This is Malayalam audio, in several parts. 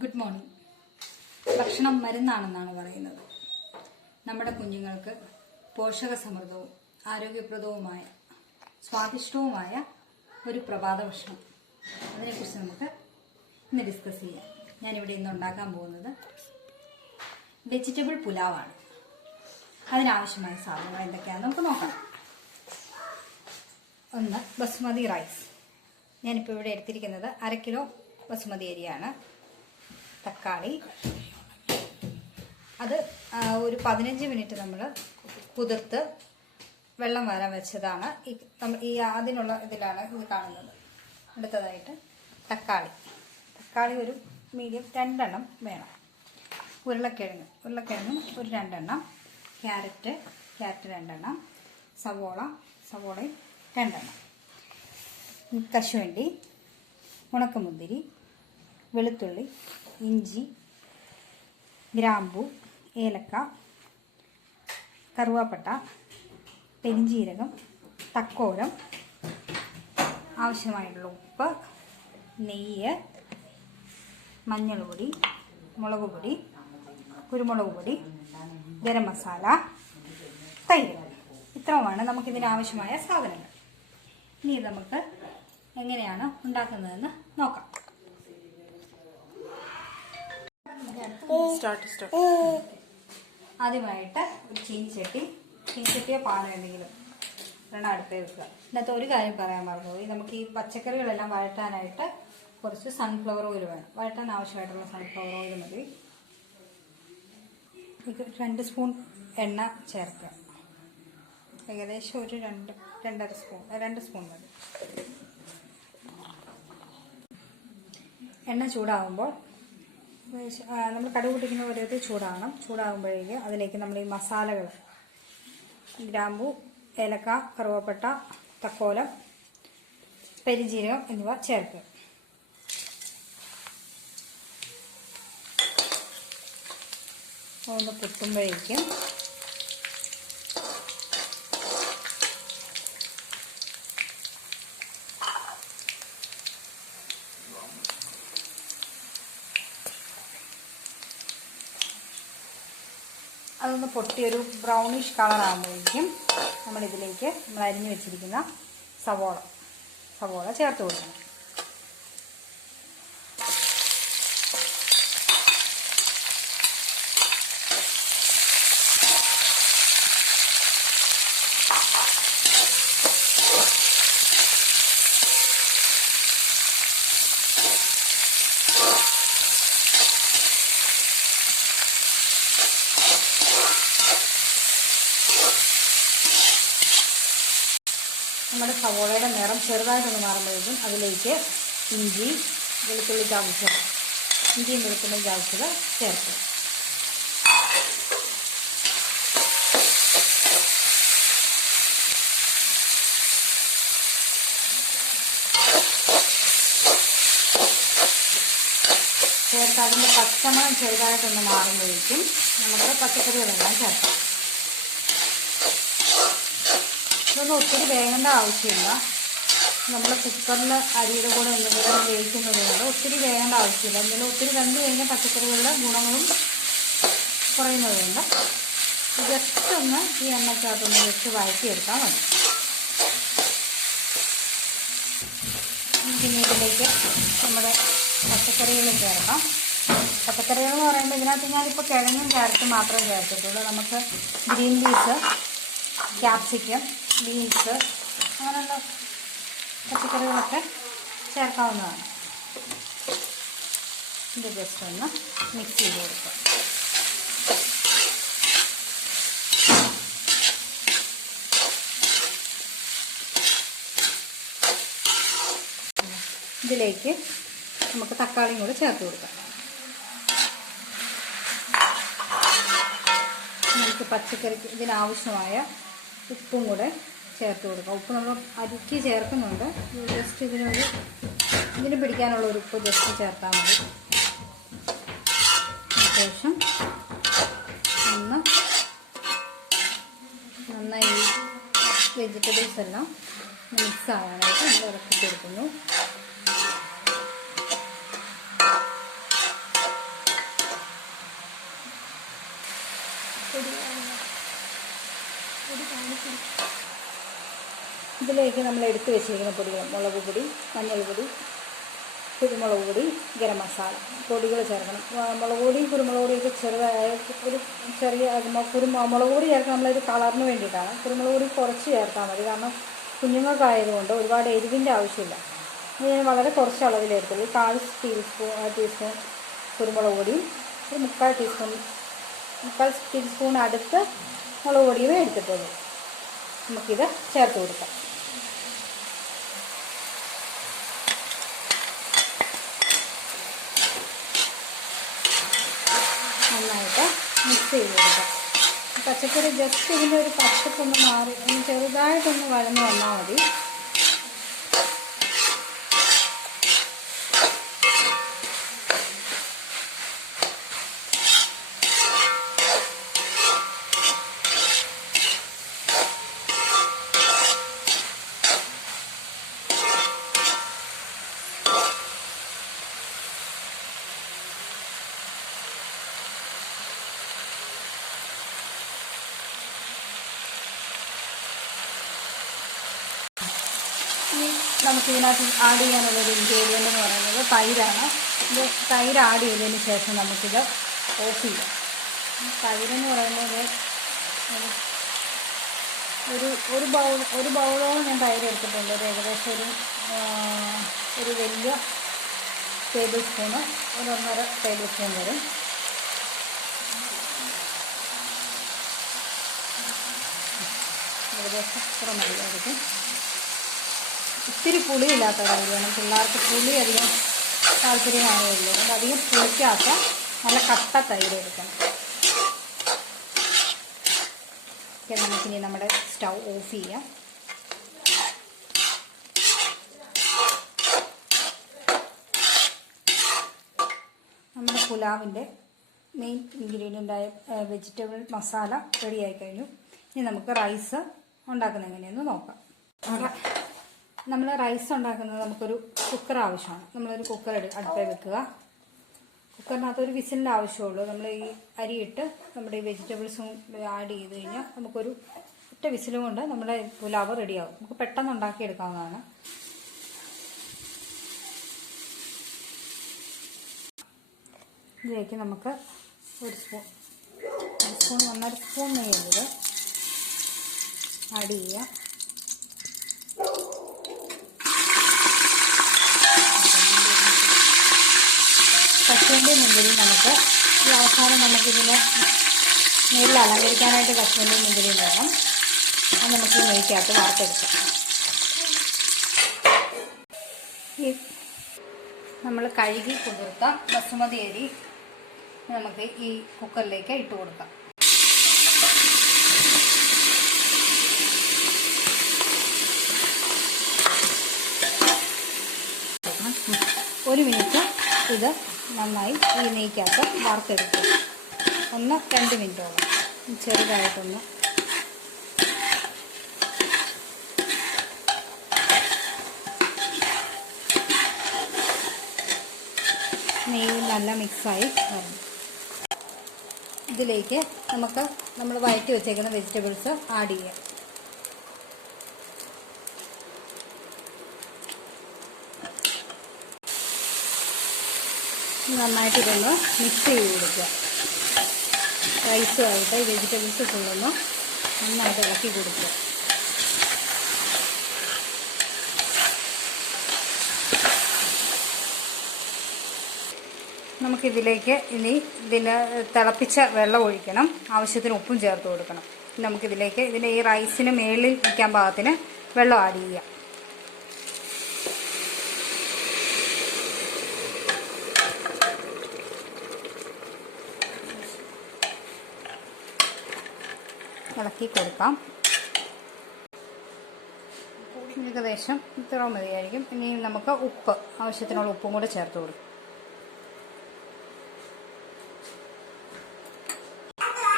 Good morning. ഭക്ഷണം മരുന്നാണെന്നാണ് പറയുന്നത്. നമ്മുടെ കുഞ്ഞുങ്ങൾക്ക് പോഷക സമൃദ്ധവും ആരോഗ്യപ്രദവുമായ സ്വാദിഷ്ടവുമായ ഒരു പ്രഭാത ഭക്ഷണം, അതിനെക്കുറിച്ച് നമുക്ക് ഇന്ന് ഡിസ്കസ് ചെയ്യാം. ഞാനിവിടെ ഇന്ന് ഉണ്ടാക്കാൻ പോകുന്നത് വെജിറ്റബിൾ പുലാവാണ്. അതിനാവശ്യമായ സാധനങ്ങൾ എന്തൊക്കെയാണെന്ന് നമുക്ക് നോക്കാം. ഒന്ന്, ബസുമതി റൈസ്. ഞാനിപ്പോൾ ഇവിടെ എടുത്തിരിക്കുന്നത് 1/2 കിലോ ബസുമതി അരിയാണ്. തക്കാളി, അത് ഒരു 15 മിനിറ്റ് നമ്മൾ കുതിർത്ത് വെള്ളം വരാൻ വെച്ചതാണ്. അതിനുള്ള ഇതിലാണ് ഇത് കാണുന്നത്. അടുത്തതായിട്ട് തക്കാളി ഒരു മീഡിയം 2 എണ്ണം വേണം. ഉരുളക്കിഴങ്ങും ഒരു 2 എണ്ണം. ക്യാരറ്റ് 2 എണ്ണം. സവോളയും 2 എണ്ണം. കശുവണ്ടി, ഉണക്കമുന്തിരി, വെളുത്തുള്ളി, ഇഞ്ചി, ഗ്രാമ്പു, ഏലക്ക, കറുവാപ്പട്ട, പെരിഞ്ജീരകം, തക്കോലം, ആവശ്യമായിട്ടുള്ള ഉപ്പ്, നെയ്യ്, മഞ്ഞൾപ്പൊടി, മുളക് പൊടി, കുരുമുളക് പൊടി, ഗരം മസാല, തൈര്. ഇത്രയുമാണ് നമുക്കിതിനാവശ്യമായ സാധനങ്ങൾ. ഇനി നമുക്ക് എങ്ങനെയാണ് ഉണ്ടാക്കുന്നതെന്ന് നോക്കാം. ആദ്യമായിട്ട് ഒരു ചീനിച്ചട്ടിയോ പാനോ എന്തെങ്കിലും അടുപ്പേ വെക്കുക. ഇതിനകത്ത് ഒരു കാര്യം പറയാൻ മറന്നുപോയി. നമുക്ക് ഈ പച്ചക്കറികളെല്ലാം വഴറ്റാനായിട്ട് കുറച്ച് സൺഫ്ലവർ ഓയിൽ വേണം. വഴറ്റാൻ ആവശ്യമായിട്ടുള്ള സൺഫ്ലവർ ഓയിൽ മതി. 2 സ്പൂൺ എണ്ണ ചേർക്കുക. ഏകദേശം ഒരു 2 സ്പൂൺ മതി. എണ്ണ ചൂടാകുമ്പോൾ നമ്മൾ കടുക് പൊട്ടിക്കുന്ന പോലെ ചൂടാകുമ്പോഴേക്ക് അതിലേക്ക് നമ്മൾ ഈ മസാലകൾ, ഗ്രാമ്പു, ഏലക്ക, കറുവപ്പട്ട, തക്കോലം, പെരിഞ്ജീരകം എന്നിവ ചേർക്കുക. ഒന്ന് പൊട്ടുമ്പോഴേക്കും അതൊന്ന് പൊട്ടിയൊരു ബ്രൗണിഷ് കളർ ആകുമ്പോഴേക്കും നമ്മളിതിലേക്ക് നമ്മൾ അരിഞ്ഞു വെച്ചിരിക്കുന്ന സവോള ചേർത്ത് കൊടുക്കണം. നമ്മുടെ സവോളയുടെ നിറം ചെറുതായിട്ടൊന്ന് മാറുമ്പോഴേക്കും അതിലേക്ക് ഇഞ്ചിയും വെളുത്തുള്ളി ചതച്ചത് ചേർക്കുക. അതിൻ്റെ പച്ചമണം ചെറുതായിട്ടൊന്ന് മാറുമ്പോഴേക്കും നമുക്ക് പച്ചക്കറികളെല്ലാം ചേർക്കാം. ഇതൊന്നും ഒത്തിരി വേകേണ്ട ആവശ്യമില്ല. നമ്മൾ കുക്കറിൽ അരിയുടെ കൂടെ എന്തെങ്കിലും വേവിക്കുന്നത് കൊണ്ട് ഒത്തിരി വേകേണ്ട ആവശ്യമില്ല. എന്തെങ്കിലും ഒത്തിരി വെന്ത് കഴിഞ്ഞാൽ പച്ചക്കറികളുടെ ഗുണങ്ങളും കുറയുന്നതുകൊണ്ട് ജസ്റ്റ് ഒന്ന് ഈ എണ്ണയ്ക്കകത്തൊന്ന് വെച്ച് വഴറ്റിയെടുത്താൽ മതി. പിന്നെ ഇതിലേക്ക് നമ്മുടെ പച്ചക്കറികൾ ചേർക്കാം. പച്ചക്കറികൾ എന്ന് പറയുമ്പോൾ ഇതിനകത്ത് ഞാനിപ്പോൾ കിഴങ്ങും ക്യാരറ്റും മാത്രമേ ചേർത്തിട്ടുള്ളൂ. നമുക്ക് ഗ്രീൻ പീസ്, ക്യാപ്സിക്കം, ബീൻസ് അങ്ങനെയുള്ള പച്ചക്കറികളൊക്കെ ചേർക്കാവുന്നതാണ്. ഇത് ജസ്റ്റ് ഒന്ന് മിക്സ് ചെയ്ത് കൊടുക്കുക. ഇതിലേക്ക് നമുക്ക് തക്കാളിയും കൂടെ ചേർത്ത് കൊടുക്കാം. നമുക്ക് പച്ചക്കറിക്ക് ഇതിനാവശ്യമായ ഉപ്പും കൂടെ ചേർത്ത് കൊടുക്കാം. ഉപ്പ് നമ്മൾ അരിക്ക് ചേർക്കുന്നുണ്ട്. ജസ്റ്റ് ഇതിന് പിടിക്കാനുള്ള ഒരു ഉപ്പ് ജസ്റ്റ് ചേർത്താൽ മതി. ശേഷം നന്നായി വെജിറ്റബിൾസ് എല്ലാം മിക്സ് ആവാനായിട്ട് നമ്മൾ ഇറക്കി കൊടുക്കുന്നു. ഇതിലേക്ക് നമ്മൾ എടുത്തു വെച്ചിരിക്കുന്ന പൊടികൾ മുളക് പൊടി, മഞ്ഞൾപ്പൊടി, കുരുമുളക് പൊടി, ഗരം മസാല പൊടികൾ ചേർക്കണം. മുളക് പൊടിയും കുരുമുളക് പൊടിയൊക്കെ ചെറുതായ ഒരു ചെറിയ മുളക് പൊടി ചേർക്കാൻ നമ്മളൊരു കളറിന് വേണ്ടിയിട്ടാണ്. കുരുമുളക് പൊടി കുറച്ച് ചേർത്താൽ മതി, കാരണം കുഞ്ഞുങ്ങൾക്കായതുകൊണ്ട് ഒരുപാട് എരിവിൻ്റെ ആവശ്യമില്ല. ഞാൻ വളരെ കുറച്ച് അളവിലെടുത്തുള്ളൂ. 1/4 ടീസ്പൂൺ കുരുമുളക് പൊടിയും ഒരു 3/4 ടീസ്പൂൺ അടുത്ത് മുളക് പൊടിയും എടുത്തിട്ടുള്ളൂ. നമുക്കിത് ചേർത്ത് കൊടുക്കാം. നന്നായിട്ട് മിക്സ് ചെയ്ത് കൊടുക്കാം. പച്ചക്കറി ജസ്റ്റ് ഇതിൻ്റെ ഒരു പച്ചപ്പൊന്ന് മാറി ചെറുതായിട്ടൊന്ന് വഴന്ന് വന്നാൽ മതി. നമുക്കിതിനകത്ത് ആഡ് ചെയ്യാനുള്ളൊരു ഇൻഗ്രീഡിയൻ്റ് എന്ന് പറയുന്നത് തൈരാണ്. ഇത് തൈര് ആഡ് ചെയ്തതിന് ശേഷം നമുക്കിത് ഓഫ് ചെയ്യാം. തൈരെന്ന് പറയുന്നത് ഒരു ബൗളോളം ഞാൻ തൈര് എടുത്തിട്ടുണ്ട്. ഒരു ഏകദേശം ഒരു വലിയ ടേബിൾ സ്പൂണ്, 1.5 ടേബിൾ സ്പൂൺ വരും. ഏകദേശം ഇത്ര മതിയായിരിക്കും. ഒത്തിരി പുളിയില്ലാത്ത തൈര് വേണം. പിള്ളേർക്ക് പുളി അധികം താല്പര്യമാണുള്ളൂ. അതുകൊണ്ട് അധികം പുളിക്കാത്ത നല്ല കട്ട തൈര് എടുക്കണം. നമുക്കിനി നമ്മുടെ സ്റ്റൗ ഓഫ് ചെയ്യാം. നമ്മുടെ പുലാവിൻ്റെ മെയിൻ ഇൻഗ്രീഡിയൻ്റായ വെജിറ്റബിൾ മസാല റെഡിയായി കഴിഞ്ഞു. ഇനി നമുക്ക് റൈസ് ഉണ്ടാക്കുന്നത് എങ്ങനെയെന്ന് നോക്കാം. നമ്മൾ റൈസ് ഉണ്ടാക്കുന്നത് നമുക്കൊരു കുക്കർ ആവശ്യമാണ്. നമ്മളൊരു കുക്കർ അടുപ്പേ വെക്കുക. കുക്കറിനകത്ത് ഒരു വിസിലിൻ്റെ ആവശ്യമുള്ളൂ. നമ്മൾ ഈ അരിയിട്ട് നമ്മുടെ ഈ വെജിറ്റബിൾസും ആഡ് ചെയ്ത് കഴിഞ്ഞാൽ നമുക്കൊരു ഒറ്റ വിസിലും കൊണ്ട് നമ്മുടെ പുലാവ് റെഡിയാവും. നമുക്ക് പെട്ടെന്ന് ഉണ്ടാക്കിയെടുക്കാവുന്നതാണ്. ഇതിലേക്ക് നമുക്ക് ഒരു സ്പൂൺ 1.5 സ്പൂൺ നെയ്യുള്ളത് ആഡ് ചെയ്യുക. കശുവണ്ടി മുന്തിരി നമുക്ക് ഈ അവസാനം നമുക്കിതിന് നെയ്യിൽ അലങ്കരിക്കാനായിട്ട് കശുവണ്ടി മുന്തിരി വേണം. അത് നമുക്ക് ഈ നെയ്ക്കകത്ത് വാർത്തെടുക്കാം. ഈ നമ്മൾ കഴുകി കുതിർത്ത ബസുമതി അരി നമുക്ക് ഈ കുക്കറിലേക്ക് ഇട്ട് കൊടുക്കാം. ഒരു മിനിറ്റ് ഇത് നന്നായി ഈ നെയ്ക്കകത്ത് വാർത്തെടുക്കും. 1-2 മിനിറ്റോളം ചെറുതായിട്ടൊന്ന് നെയ്യ് നല്ല മിക്സായി വരണം. ഇതിലേക്ക് നമുക്ക് നമ്മൾ വഴറ്റി വെച്ചേക്കുന്ന വെജിറ്റബിൾസ് ആഡ് ചെയ്യാം. നന്നായിട്ട് ഇതൊന്ന് മിക്സ് ചെയ്ത് കൊടുക്കുക. റൈസുമായിട്ട് ഈ വെജിറ്റബിൾസ് ഫുള്ളൊന്ന് നന്നായിട്ട് ഇളക്കി കൊടുക്കുക. നമുക്കിതിലേക്ക് ഇനി തിളപ്പിച്ച വെള്ളം ഒഴിക്കണം. ആവശ്യത്തിന് ഉപ്പും ചേർത്ത് കൊടുക്കണം. നമുക്കിതിലേക്ക് ഈ റൈസിന് മേളിൽ വയ്ക്കാൻ പാകത്തിന് വെള്ളം ആഡ് ചെയ്യാം. ഇളക്കി കൊടുക്കാം. ഏകദേശം ഇത്ര മതിയായിരിക്കും. ഇനി നമുക്ക് ഉപ്പ്, ആവശ്യത്തിനുള്ള ഉപ്പും കൂടെ ചേർത്ത് കൊടുക്കും.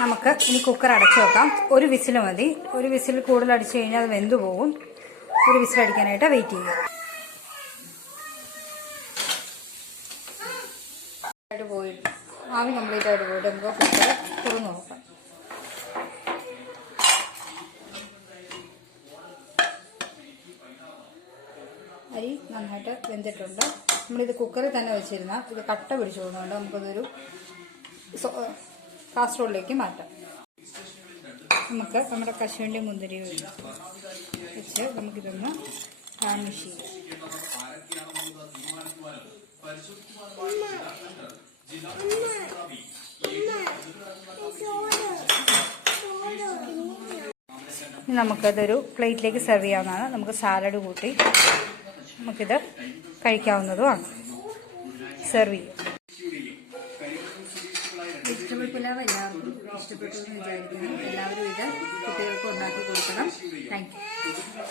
നമുക്ക് ഇനി കുക്കർ അടച്ചു വെക്കാം. ഒരു വിസിൽ മതി. ഒരു വിസിൽ കൂടുതൽ അടിച്ചു കഴിഞ്ഞാൽ അത് വെന്തു പോകും. ഒരു വിസിൽ അടിക്കാനായിട്ട് വെയിറ്റ് ചെയ്യുക. ആവി കംപ്ലീറ്റ് ആയിട്ട് പോയിട്ട് നമുക്ക് കുക്കർ തുറന്ന് നോക്കാം. വെന്തിട്ടുണ്ട്. നമ്മളിത് കുക്കറിൽ തന്നെ വെച്ചിരുന്ന ഇത് കട്ട പിടിച്ചു പോകുന്നതുകൊണ്ട് നമുക്കതൊരു കാസറോളിലേക്ക് മാറ്റാം. നമുക്ക് നമ്മുടെ കശുവണ്ടി മുന്തിരി വെച്ച് നമുക്കിതൊന്ന് ഗാർണിഷ് ചെയ്യാം. നമുക്കതൊരു പ്ലേറ്റിലേക്ക് സെർവ് ചെയ്യാവുന്നതാണ്. നമുക്ക് സാലഡ് കൂട്ടി നമുക്കിത് കഴിക്കാവുന്നതുമാണ്. സെർവ് ചെയ്യും. വെജിറ്റബിൾ പുലാവ് എല്ലാവർക്കും ഇഷ്ടപ്പെട്ടു എന്ന് വിചാരിക്കുന്നു. എല്ലാവരും ഇത് കുട്ടികൾക്ക് ഉണ്ടാക്കി കൊടുക്കണം. Thank you.